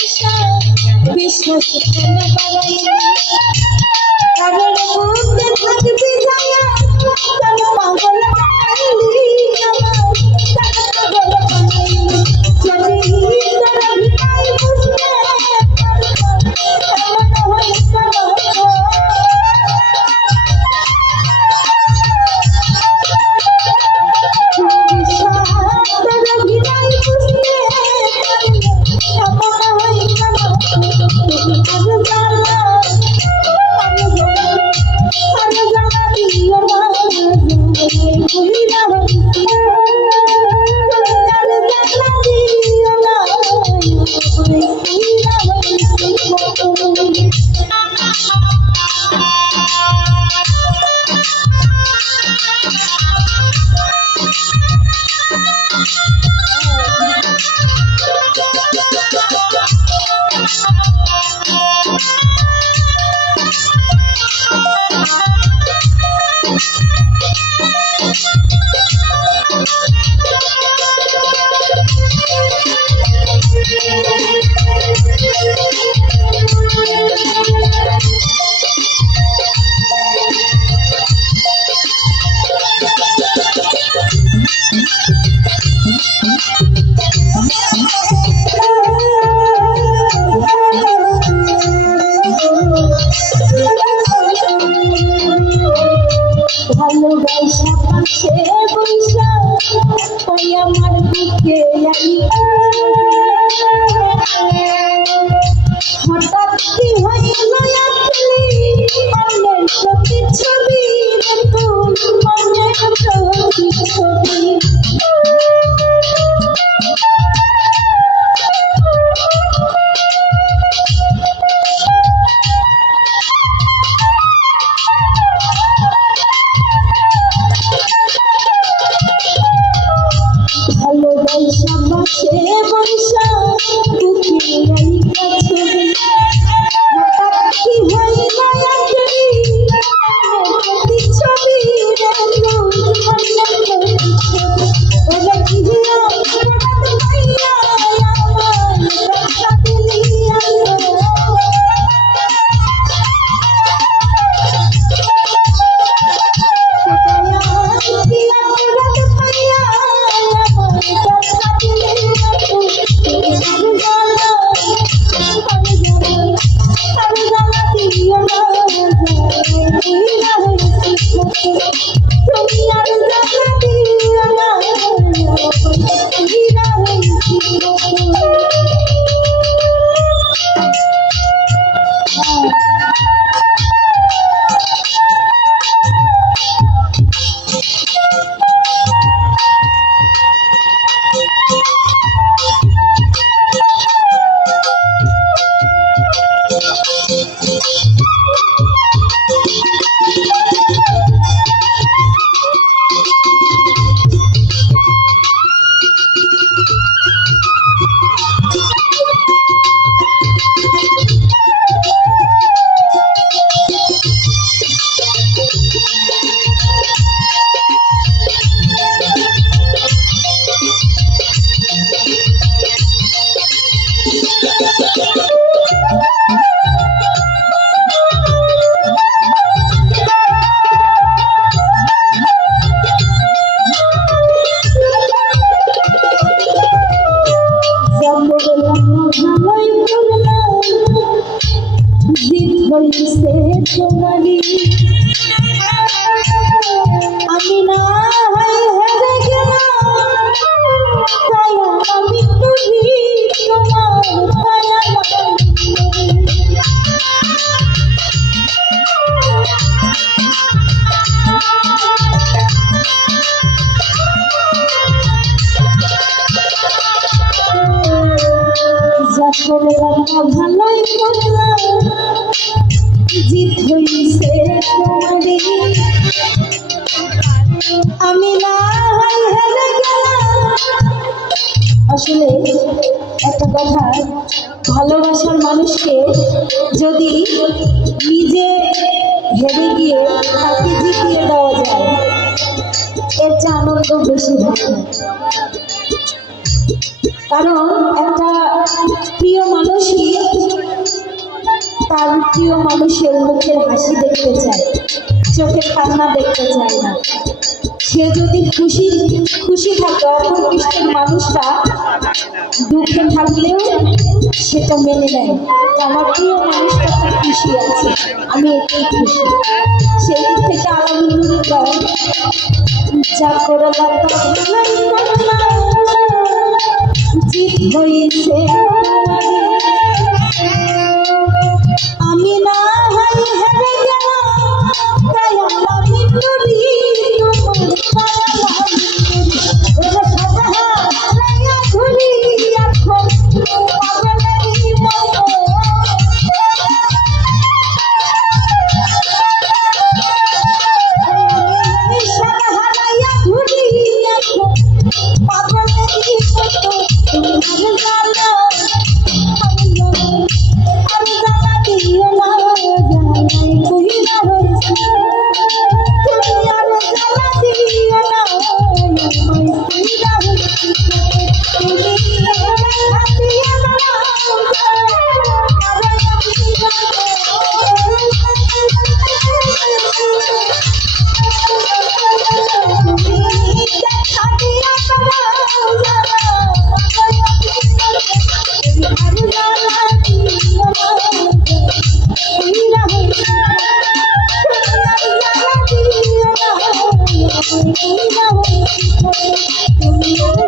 বিশ্বাস বিশ্বাস কারণ মধ্যে থাকবি যায়া কেন পাগল বানাইলি আমার পাগল বানাইলি যদি তারা ভিটাই বুঝতে এমন হয় ভালোবাসা পাশে বৈশা ওই আমার বুকে হঠাৎ কি হইল আপনি অন্যের প্রতি ছবি অন্যের প্রতি ছবি ভালোবাসা পাশে বৈশা বুকে ছবি হঠাৎ কি হইল আপনি অন্যের প্রতি ছবি অন্যের প্রতি ছবি ওরা কি হঠাৎ ভাইয়া আমার কথা দিলিয়া হইছে তোমারি আমি না হই হেরে গেলাম কায়া আমি তুমি তোমার কায়া যা করলাম ভালোই করলাম জিত হইছে তোমারি আমি না হই হেরে গেলাম। আসলে একটা কথা, ভালোবাসার মানুষকে যদি নিজে হেরে গিয়ে তাকে জিতিয়ে দেওয়া যায় এর চেয়ে আনন্দ বেশি হয় না। কারণ একটা প্রিয় মানুষই তার প্রিয় মানুষের মুখের হাসি দেখতে চায়, চোখের কান্না দেখতে চায় না। সে যদি খুশি থাকে, অপর পৃষ্ঠের মানুষটা দুঃখে থাকলেও সেটা মেনে নেয়। আমার প্রিয় মানুষটা খুব খুশি আছে, আমি এটাই খুশি। সেই দিক থেকে আলহামদুলিল্লাহ, যা করলাম জিত হয়েছে আমি না হই হেরে গেলাম তাই আমি তুমি তোমার ঘুরি এখন পাগলেরই মতো হারাইয়া ঘুরি এখন পাগলেরই মতো তুমি জানো আমি জানা দিও না জানাই কইরা হইছে তুমি আর জানা দিও না আমি কইরা হইছে তুমি হাতিয়া না তুমি